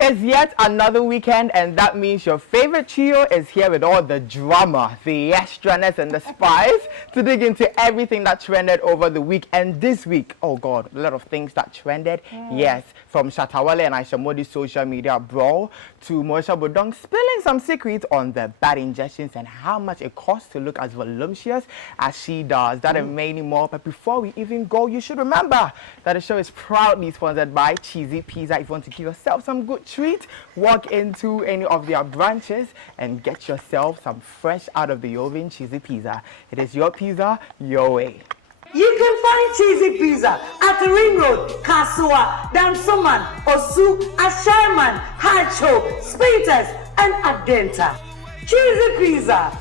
It's yet another weekend, and that means your favorite trio is here with all the drama, the extraness, and the spice to dig into everything that trended over the week. And this week, oh God, a lot of things that trended. Yes, from Shatta Wale and Aisha Modi's social media brawl to Moesha Bodong spilling some secrets on the bad injections and how much it costs to look as voluptuous as she does. That and many more. But before we even go, you should remember that the show is proudly sponsored by Cheesy Pizza. If you want to give yourself some good treat, walk into any of their branches and get yourself some fresh out of the oven cheesy pizza. It is your pizza, your way. You can find Cheesy Pizza at the Ring Road, Kasua, Dansoman, Osu, Asherman, Hacho, Spintex, and Adenta. Cheesy Pizza,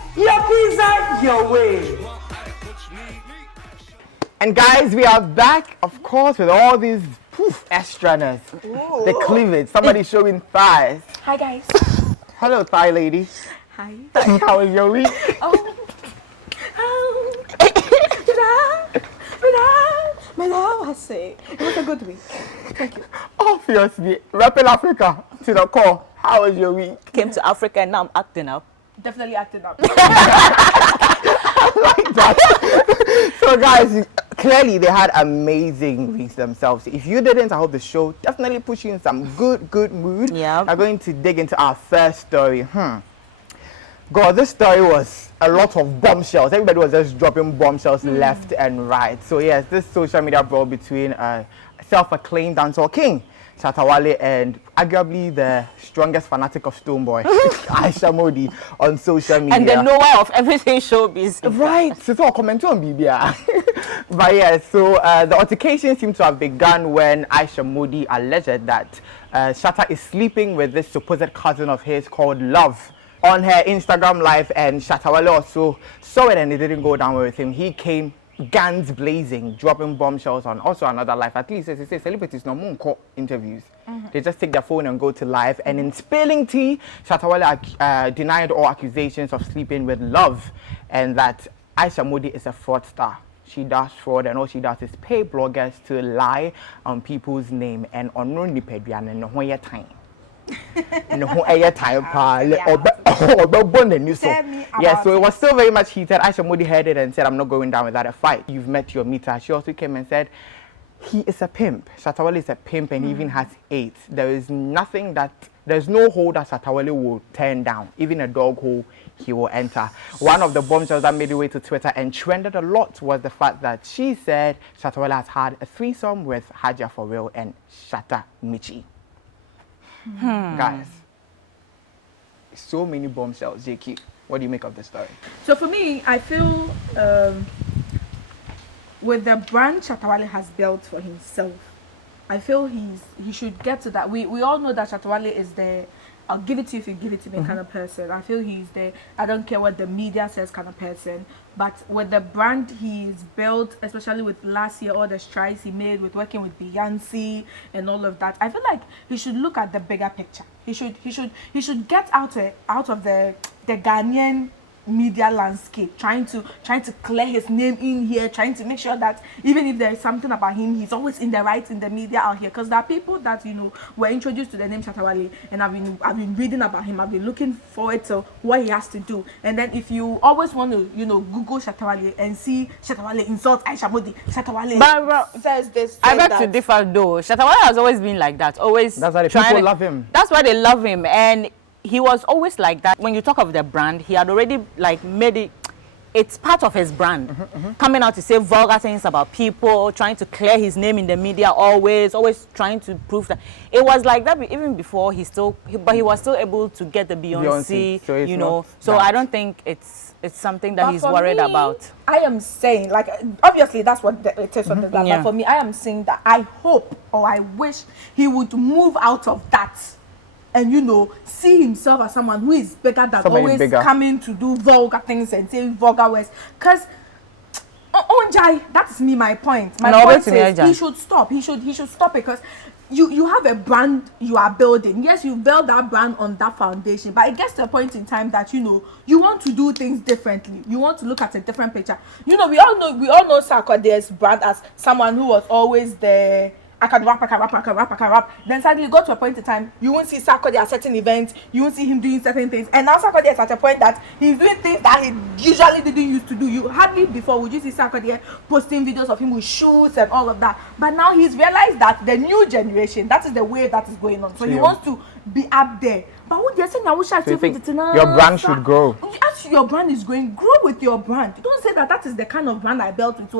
your way. And guys, we are back, of course, with all these extraness. The cleavage, somebody showing thighs. Hi guys. Hello, thigh lady. Hi. How was your week? I say it was a good week. Thank you. Obviously, repping Africa to the core. How was your week? Came to Africa and now I'm acting up. Definitely acting up. Like that. So guys, clearly they had amazing weeks themselves. If you didn't, I hope the show definitely puts you in some good mood. Yeah. We're going to dig into our first story. God, this story was a lot of bombshells. Everybody was just dropping bombshells left and right. So yes, this social media brawl between self-acclaimed dancehall king Shatta Wale and arguably the strongest fanatic of Stonebwoy, Aisha Modi, on social media. And the knower of everything showbiz. Right. So I'll comment on BBA. But yeah, so the altercation seemed to have begun when Aisha Modi alleged that Shatta is sleeping with this supposed cousin of his called Love on her Instagram live, and Shatta Wale also saw it and it didn't go down with him. He came guns blazing, dropping bombshells on also another live. At least, as they say, celebrities no more call interviews. They just take their phone and go to live. And in spilling tea, Shatta Wale denied all accusations of sleeping with Love and that Aisha Modi is a fraudster. She does fraud, and all she does is pay bloggers to lie on people's name and on no nipedian and no time. Yeah, so it was still very much heated. Aisha Modi heard it and said, I'm not going down without a fight. You've met your meter. She also came and said, he is a pimp. Shatta Wale is a pimp and he even has 8. There's no hole that Shatta Wale will turn down. Even a dog hole he will enter. One of the bombshells that made its way to Twitter and trended a lot was the fact that she said Shatta Wale has had a threesome with Haja For Real and Shatta Michi. Guys, so many bombshells. JQ, what do you make of this story? So for me, I feel with the brand Shatta Wale has built for himself, I feel he should get to that. We all know that Shatta Wale is the I'll give it to you if you give it to me kind of person. I feel he's the I don't care what the media says kind of person. But with the brand he's built, especially with last year, all the strides he made with working with Beyonce and all of that, I feel like he should look at the bigger picture. He should get out of the Ghanaian media landscape, trying to clear his name in here, trying to make sure that even if there is something about him, he's always in the media out here. Because there are people that were introduced to the name Shatta Wale, and I've been reading about him. I've been looking forward to what he has to do. And then if you always want to Google Shatta Wale and see Shatta Wale insult Aisha Modi, Shatta Wale says this. I beg to differ though. Shatta Wale has always been like that. Always. That's why the people love him. That's why they love him, and he was always like that. When you talk of the brand, he had already made it. It's part of his brand. Coming out to say vulgar things about people, trying to clear his name in the media, always trying to prove that it was like that even before but he was still able to get the Beyonce, So I don't think it's something that he's worried about. I am saying, like, obviously that's what it is on the ground. But for me, I am saying that I hope or I wish he would move out of that. And see himself as someone who is bigger than always coming to do vulgar things and say vulgar words. Because that's my point. My point is he should stop. He should stop because you have a brand you are building. Yes, you build that brand on that foundation, but it gets to a point in time that you want to do things differently. You want to look at a different picture. We all know Sarkodie's brand as someone who was always there. I can rap. Then suddenly you go to a point in time, you won't see Sarkodie at certain events, you won't see him doing certain things. And now Sarkodie is at a point that he's doing things that he usually didn't used to do. You hardly before would you see Sarkodie posting videos of him with shoes and all of that. But now he's realized that the new generation, that is the wave that is going on. So he wants to be up there. But what they're saying now, so you think your brand should grow. As your brand is growing, grow with your brand. Don't say that is the kind of brand I built with.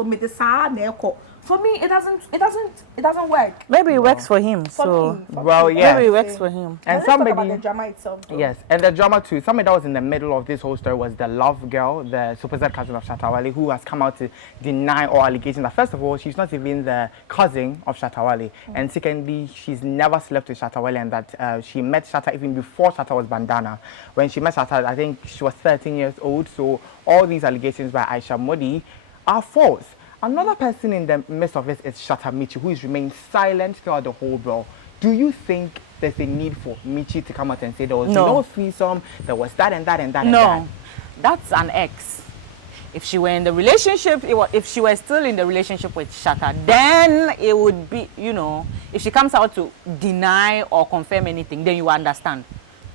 For me, it doesn't work. Maybe it works for him. Yeah. Maybe it works for him. And let's talk about the drama itself. Though. Yes, and the drama too. Somebody that was in the middle of this whole story was the love girl, the supposed cousin of Shatta Wale, who has come out to deny all allegations. That first of all, she's not even the cousin of Shatta Wale, and secondly, she's never slept with Shatta Wale, and that she met Shatta even before Shatta was bandana. When she met Shatta, I think she was 13 years old. So all these allegations by Aisha Modi are false. Another person in the midst of this is Shatta Michi, who has remained silent throughout the whole brawl. Do you think there's a need for Michi to come out and say there was no threesome, there was that and that and that and that? No, that's an ex. If she were in the relationship, if she were still in the relationship with Shatta, then it would be, if she comes out to deny or confirm anything, then you understand.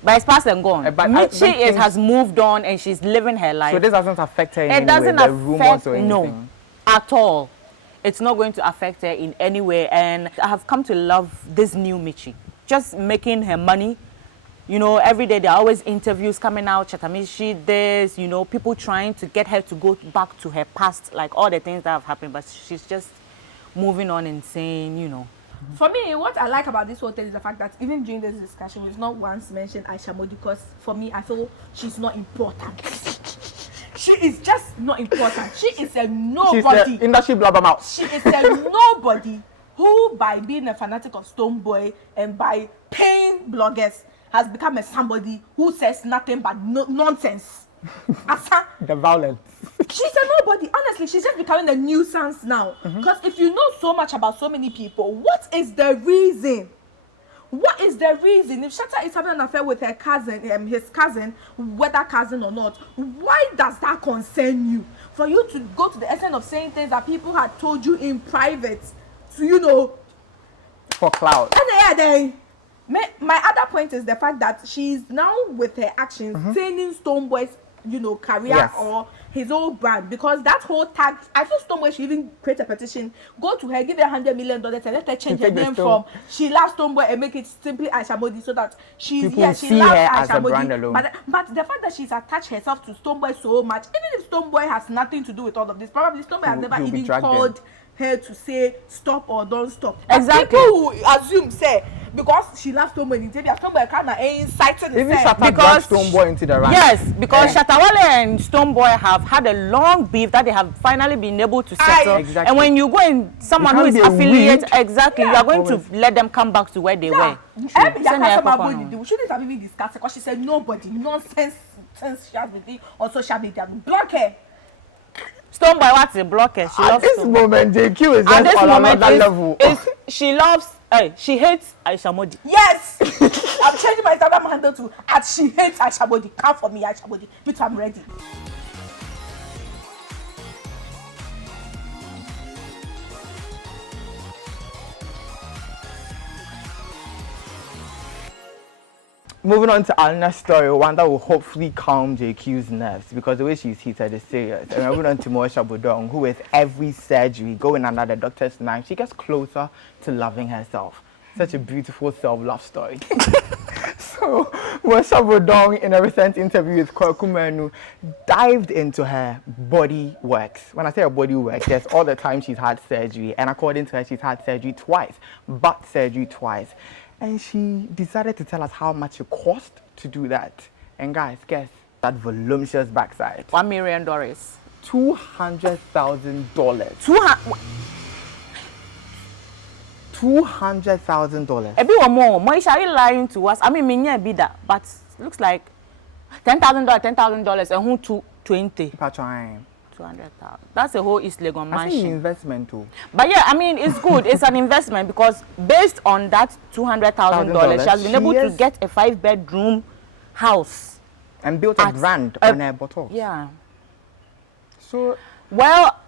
But it's past and gone. But Michi has moved on and she's living her life. So this doesn't affect her in any way, doesn't the affect, rumors or anything? No, at all. It's not going to affect her in any way. And I have come to love this new Michi. Just making her money. Every day there are always interviews coming out, Shatta Michi, this, people trying to get her to go back to her past, like all the things that have happened. But she's just moving on and saying, For me, what I like about this whole thing is the fact that even during this discussion, we've not once mentioned Aisha Modi, because for me, I feel she's not important. She is just not important. She is a nobody. She's the industry blabbermouth. She is a nobody who, by being a fanatic of Stonebwoy and by paying bloggers, has become a somebody who says nothing but nonsense. The violence. She's a nobody. Honestly, she's just becoming a nuisance now. Because if you know so much about so many people, what is the reason? What is the reason? If Shatta is having an affair with her cousin, his cousin, whether cousin or not, why does that concern you? For you to go to the extent of saying things that people had told you in private, to for clout. And my other point is the fact that she's now with her actions turning Stonebwoy's career or his own brand, because that whole tag, I feel Stonebwoy should even create a petition, go to her, give her $100 million and let her change her name from She Loves Stonebwoy and make it simply Aisha Modi, so that she loves Aisha Modi. But the fact that she's attached herself to Stonebwoy so much, even if Stonebwoy has nothing to do with all of this, probably Stonebwoy has never even called her to say stop or don't stop. Exactly. People who assume say because she loves Stonebwoy, Stonebwoy kind of incited even Shatta dragged Stonebwoy into the rank. Yes, because Shatta Wale and Stonebwoy have had a long beef that they have finally been able to settle. Exactly. And when you go in, someone who is affiliated, you are going to let them come back to where they were. We shouldn't have even discussed it, because she said nobody, nonsense she has with me on social media. Block her. Stonebwoy, what's a blocker? She loves this moment, JQ is at just this on moment another level. She loves, she hates Aisha Modi. Yes! I'm changing my Instagram handle to @she hates Aisha Modi. Come for me, Aisha Modi. But I'm ready. Moving on to our next story, one that will hopefully calm JQ's nerves, because the way she's heated is serious. And moving on to Ameyaw Bodong, who with every surgery going under the doctor's knife, she gets closer to loving herself. Such a beautiful self-love story. So, Ameyaw Bodong, in a recent interview with Kuami Eugene, dived into her body works. When I say her body work, there's all the time she's had surgery, and according to her, she's had surgery twice, butt surgery twice. And she decided to tell us how much it cost to do that. And guys, guess that voluptuous backside. $1 million. $200,000. $200,000. A bit more. Moisha, are you lying to us? I mean, me be that, but looks like $10,000, and who 220? Patron. 200,000. That's a whole East Legon mansion. I think investment too. But yeah, I mean, it's good. It's an investment, because based on that $200,000, she has been able to get a 5-bedroom house and built a brand on her bottle. Yeah. So, well,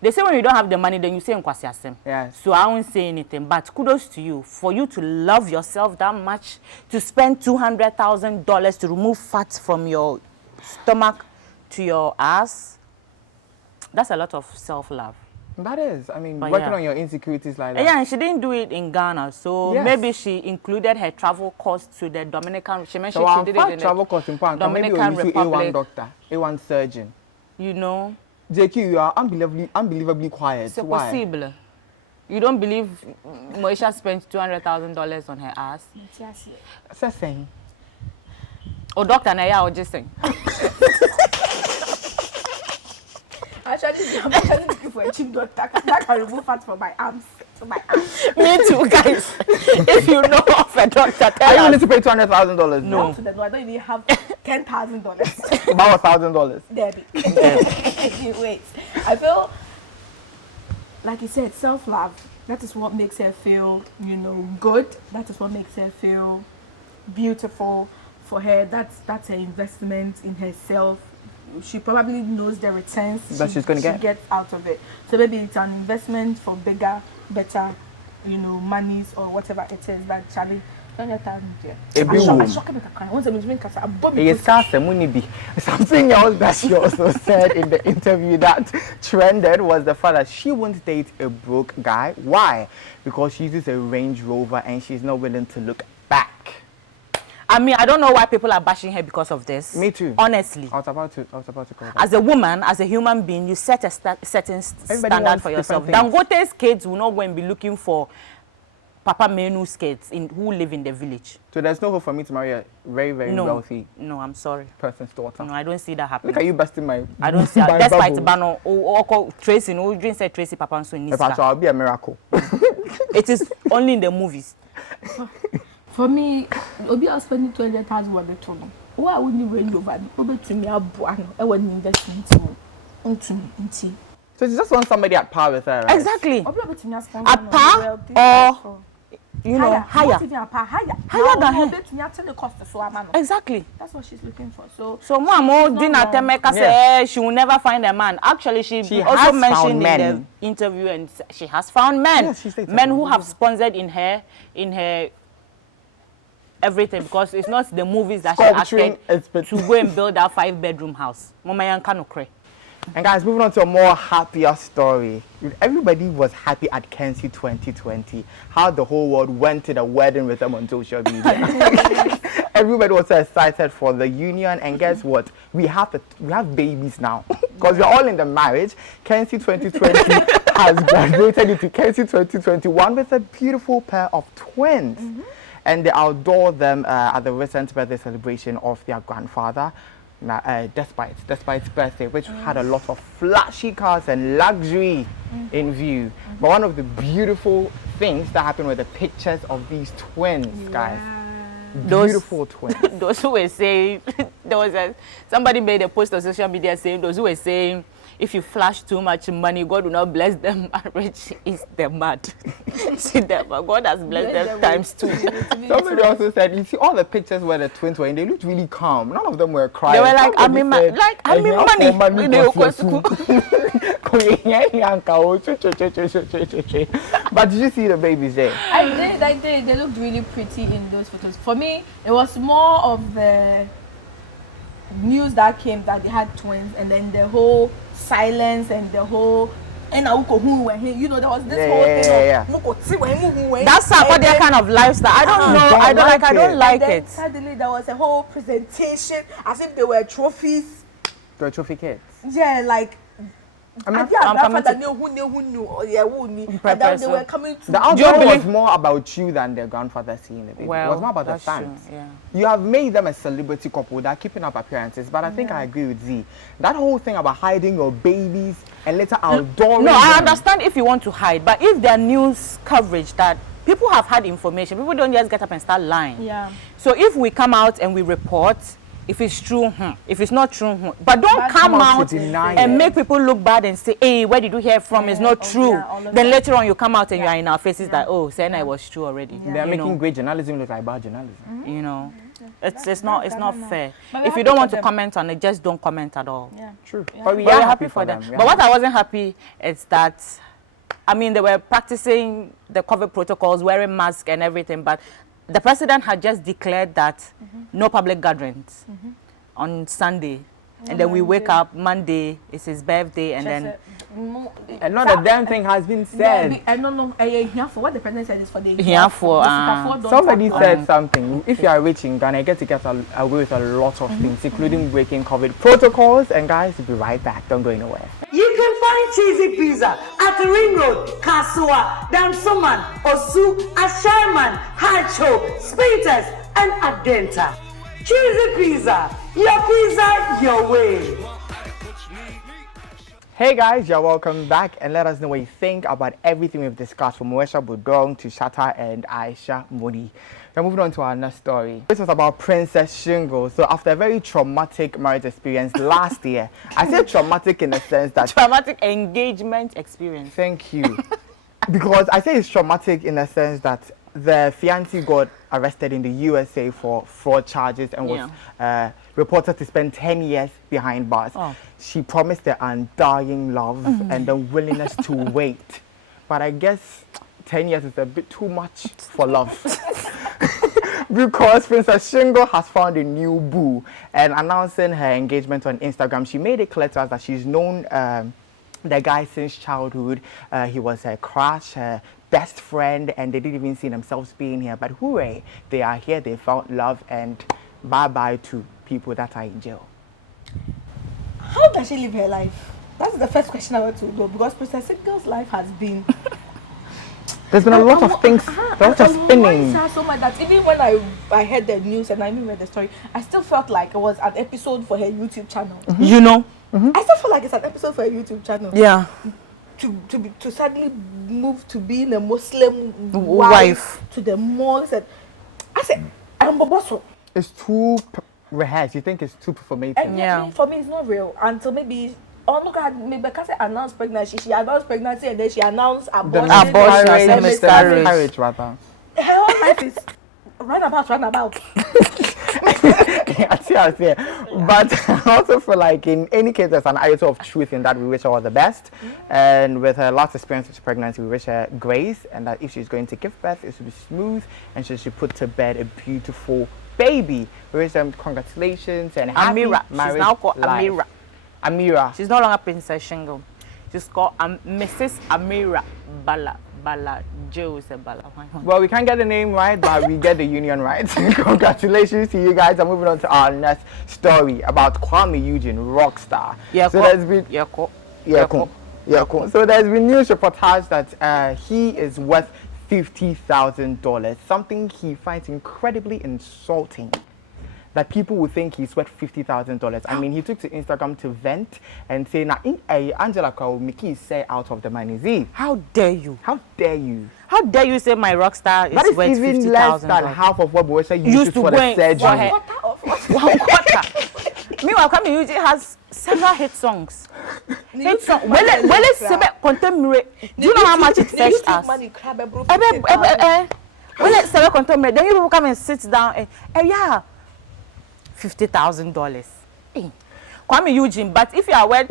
They say when you don't have the money, then you say nkwasiasem. Yes. So I won't say anything. But kudos to you for you to love yourself that much, to spend $200,000 to remove fat from your stomach to your ass. That's a lot of self-love. That is, I mean, But working yeah. on your insecurities like that. Yeah, and she didn't do it in Ghana, so Yes. maybe she included her travel costs to the Dominican. She mentioned So she did it in travel the costs in Maybe Dominican you A1 Republic. doctor, A1 surgeon. You know, JQ, you are unbelievably quiet. c'est Why? possible. You don't believe Moesha spent $200,000 on her ass? Say saying. Oh, Dr. Naya, or just saying. Actually, I'm actually looking for a cheap doctor that can remove fat from my arms. Me too, guys. If you know of a doctor, Are tell you us. willing to pay $200,000? No. I don't even have $10,000. About $1,000. Debbie. Wait. I feel, like you said, self-love. That is what makes her feel, you know, good. That is what makes her feel beautiful. For her, that's an investment in herself. She probably knows the returns That she's gonna get. she gets out of it. So maybe it's an investment for bigger, better, you know, monies or whatever it is. But Charlie, don't you tell me? I'm shocked because I want to drink because I'm Yes, something else that she also said in the interview that trended was the fact that she won't date a broke guy. Why? Because she uses a Range Rover and she's not willing to look back. I mean, I don't know why people are bashing her because of this. Me too. Honestly. I was about to call that. As a woman, as a human being, you set a certain standard wants for yourself. different things. Dangote's kids will not go and be looking for Papa Menu's kids who live in the village. So there's no hope for me to marry a very, very wealthy No, I'm sorry. person's daughter. No, I don't see that happening. Look at you busting my I don't see that. my That's why bubble. it's Bano or Tracy. No, you say Tracy Papa so in If I I'll be a miracle. It is only in the movies. For me, Obi are spending 200,000 on the tunnel. Why would you Range Rover? Over to me, I want investment into me. So she just wants somebody at par with her, right? Exactly. At par or you know higher. Higher than her. Exactly. That's what she's looking for. So Mama Dina Temeka say she will never find a man. Actually, she also has mentioned found in men. the interview and she has found men. Yes, she stated Men that. who have sponsored in her everything, because it's not the movies that she Sculpturing acted to go and build that 5-bedroom house. Mama Yankano Kre. And guys, moving on to a more happier story. Everybody was happy at Kensi 2020. How the whole world went to the wedding with them on social media. Everybody was so excited for the union, and guess what? We have babies now because we're all in the marriage. Kensi 2020 has graduated into Kensi 2021 with a beautiful pair of twins. And they outdoor them at the recent birthday celebration of their grandfather. Despite's birthday, which had a lot of flashy cars and luxury in view. But one of the beautiful things that happened were the pictures of these twins, guys. Beautiful twins. Those who were saying, somebody made a post on social media saying, those who were saying, if you flash too much money, God will not bless them. Rich is the mad. See them, God has blessed them times 2. Somebody also said, you see all the pictures where the twins were in, they looked really calm. None of them were crying. They were like, I mean money. They were going to school. But did you see the babies there? I did. They looked really pretty in those photos. For me, it was more of the news that came that they had twins, and then the whole silence and the whole you know, there was this whole thing. That's their kind of lifestyle. I don't know. I don't like and then it. Suddenly there was a whole presentation as if they were trophies. They were trophy kids. Yeah, like I'm coming to- and then they were coming to The outdoor was more about you than their grandfather seeing the baby. Well, it was more about the that's fans. true, yeah. You have made them a celebrity couple that are keeping up appearances, but I think I agree with Z. That whole thing about hiding your babies and later outdooring No, I them. understand if you want to hide, but if there are news coverage that people have had information, people don't just get up and start lying. Yeah. So if we come out and we report, if it's true, if it's not true, but don't come out to deny and it. make people look bad and say, hey, where did you hear from? It's not true. all of Then that. later on you come out and you are in our faces that, oh, Sena, it was true already. They are You making know, great journalism look like bad journalism. you know. It's not fair. But If you don't want to comment on it, just don't comment at all. Yeah. True. Yeah. But We're happy for them. But what I wasn't happy is that, I mean, they were practicing the COVID protocols, wearing masks and everything, but the president had just declared that no public gatherings on Sunday. And then we wake up Monday, it's his birthday, and then and not a damn thing has been said. I don't know. Here for what the president said is for the here for somebody said something. If you are rich in Ghana, you get to get away with a lot of things, including breaking COVID protocols. And guys, we'll be right back. Don't go anywhere. You can find Cheesy Pizza at the Ring Road, Kasua, Dansoman, Osu, Asherman, Hacho, Spintex, and Adenta. Cheesy Pizza, your way. Hey guys, you're welcome back, and let us know what you think about everything we've discussed, from Aisha Budong to Shatta and Aisha Modi. We're moving on to our next story. This was about Princess Shingo. So after a very traumatic marriage experience last year, I say traumatic in the sense that... Traumatic engagement experience. Thank you. Because I say it's traumatic in the sense that the fiancé got arrested in the USA for fraud charges and was reported to spend 10 years behind bars. She promised the undying love and the willingness to wait. But I guess 10 years is a bit too much for love. Because Princess Shingo has found a new boo, and announcing her engagement on Instagram, she made it clear to us that she's known the guy since childhood. He was her crush, her best friend, and they didn't even see themselves being here. But hooray, they are here, they found love, and bye-bye to people that are in jail. How does she live her life? That's the first question I want to know, because Princess Shingo's life has been... There's been a lot of things, a lot of spinning. So much that even when I heard the news and I even read the story, I still felt like it was an episode for her YouTube channel. You know? I still feel like it's an episode for her YouTube channel. Yeah. To suddenly move to being a Muslim wife to the mosque. I said, I'm Boboso. It's too rehearsed. You think it's too performative? Yeah. For me, it's not real until maybe. Oh look at maybe because she announced pregnancy. She announced pregnancy and then she announced abortion. Miscarriage, rather. Her whole life is runabout. I see. But I also feel like in any case, there's an iota of truth in that. We wish her all the best. And with her last experience with pregnancy, we wish her grace, and that if she's going to give birth, it should be smooth, and she should put to bed a beautiful baby. We wish them congratulations and happy marriage. She's now called life. Amira. She's no longer Princess Shingo. She's called Mrs. Amira Bala Joe. Well, we can't get the name right, but we get the union right. Congratulations to you guys. I'm moving on to our next story about Kuami Eugene, rock star. So there's been So there's been news reportage that he is worth $50,000, something he finds incredibly insulting. That people would think he's worth $50,000. I mean, he took to Instagram to vent and say, "Now, Angela Mickey say out of the money." Z, how dare you? How dare you? How dare you say my rock star is worth $50,000? That is even less than half of what Boesha used for the surgery. One quarter. Meanwhile, Kuami Eugene has several hit songs. Hit song. Do you know how much it fetched us? Then you people come and sit down and yeah. $50,000. Kuami Eugene, but if you are worth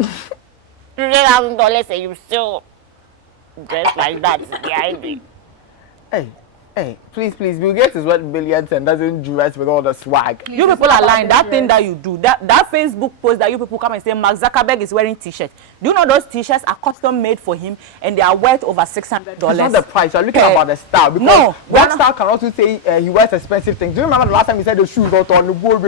$3,000 and you still dress like that, Hey, please, Bill Gates is worth billions and doesn't dress with all the swag. Please, you people are lying. That thing that you do, that Facebook post that you people come and say Mark Zuckerberg is wearing t-shirts. Do you know those t-shirts are custom made for him and they are worth over $600? It's not the price. You're looking about the style. Because no, rock star can also say he wears expensive things. Do you remember the last time he said the shoes out on the board? So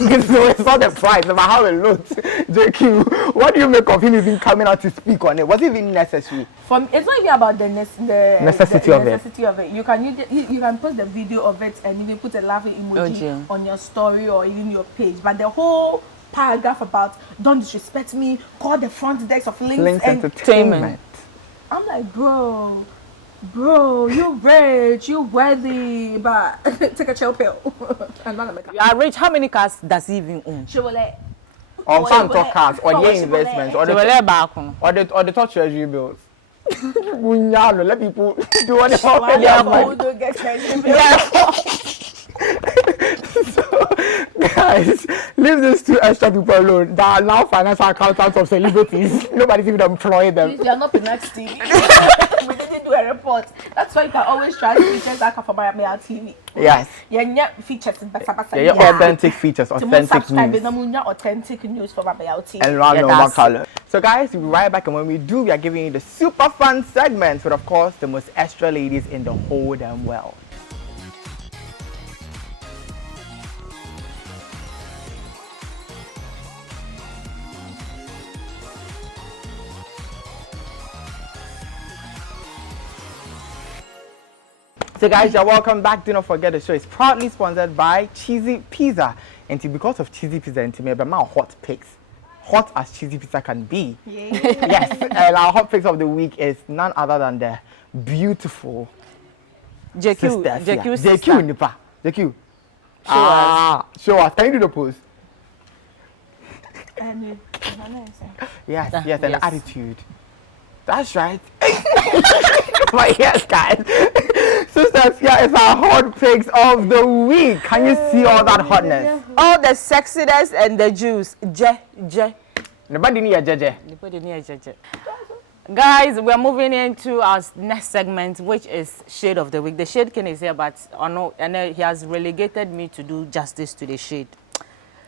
it's not the price, no matter how it looks. JQ, what do you make of him even coming out to speak on it? Was it even necessary? It's not even about the necessity of it. You can post the video of it and even put a laughing emoji on your story or even your page. But the whole paragraph about don't disrespect me, call the front desk of Links Entertainment. I'm like, bro, you're rich, you're worthy, but take a chill pill. You are rich. How many cars does he even own? Or some cars, or the investments, or the top treasury bills. Let people do what they want. leave these two extra people alone. They are now financial accountants of celebrities. Nobody's even employing them. You are not Peanuts TV. We didn't do a report. That's why you can always try features that come from Ameyaw TV. Yes. Yeah, features in Basa. Yeah, authentic features, authentic news. Authentic news from Ameyaw TV. And round number color. So guys, we'll be right back, and when we do, we are giving you the super fun segments with, of course, the most extra ladies in the whole damn world. So guys, you're welcome back. Do not forget the show is proudly sponsored by Cheesy Pizza. And because of Cheesy Pizza, and me, my hot picks. Hot as Cheesy Pizza can be. Yeah. Yes, and our hot picks of the week is none other than the beautiful JQ Nipa. JQ. Show us. Can you do the pose? Yes, and the attitude. That's right. But yes, guys. Sisters, here is our hot picks of the week. Can you see all that hotness? All the sexiness and the juice. Nobody need a jeje. Guys, we're moving into our next segment, which is Shade of the Week. The Shade King is here, but he has relegated me to do justice to the shade.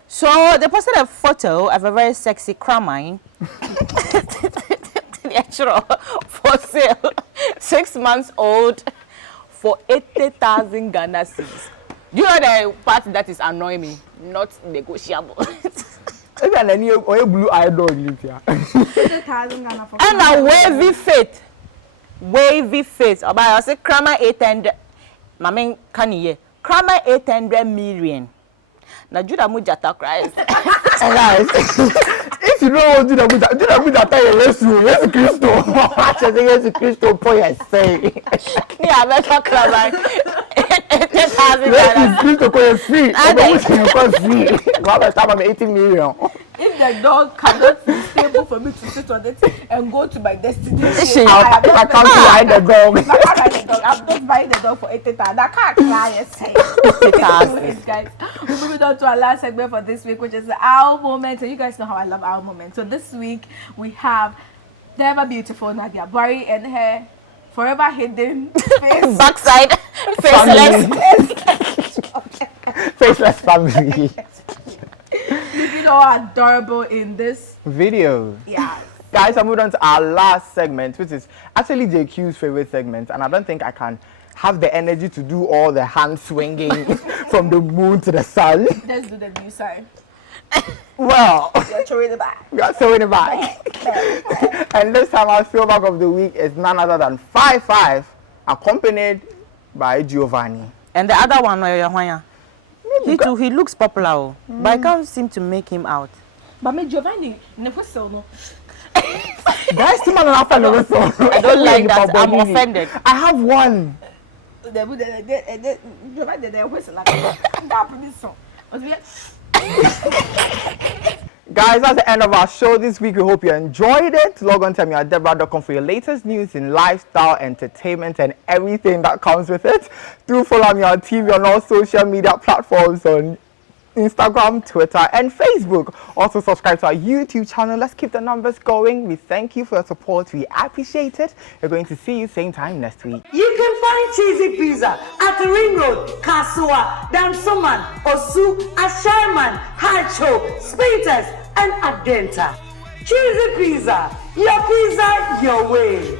So they posted a photo of a very sexy Kuami for sale, 6 months old, for 80,000 Ghana cedis. Do you know the part that is annoying me? Not negotiable. Even any blue eyebrow in here. And a wavy face. About I say Kuami 800. Mama Kanye. Kuami 800 million. Na Judah Mujata cries. Guys, if you don't want to do that, Jesus Christo. Jesus Christo, boy, I say. Yeah, I'm not crying. Jesus Christo, free. I'm 80 million. If the dog cannot be stable for me to sit on it and go to my destination, I can't ride the dog. I'm not buying the dog for 80,000. I can't cry, say. Guys, we're moving on to our last segment for this week, which is the Our Moment. And you guys know how I love Our Moment. So this week we have the ever beautiful Nadia Bari and her forever hidden face. Backside, Faceless family. Looking all adorable in this video. Yeah. Guys, I moved on to our last segment, which is actually JQ's favorite segment, and I don't think I can have the energy to do all the hand swinging from the moon to the sun. Let's do the new side. Well, You're throwing it back. we are throwing it back. And this time our throwback of the week is none other than 5-5, accompanied by Giovanni. And the other one, he looks popular, but I can't seem to make him out. But me Giovanni, never saw no. Guys, I don't like that. I'm offended. I have one. Giovanni, they whistle like that. This song. Guys, that's the end of our show this week. We hope you enjoyed it. Log on to ameyaw.com for your latest news in lifestyle, entertainment, and everything that comes with it. Do follow Ameyaw TV on all social media platforms on Instagram, Twitter, and Facebook. Also subscribe to our YouTube channel. Let's keep the numbers going. We thank you for your support. We appreciate it. We're going to see you same time next week. You can find Cheesy Pizza at the Ring Road, Kasua, Dansoman, Osu, Asherman, Hacho, Spintex, and Adenta. Cheesy Pizza, your way.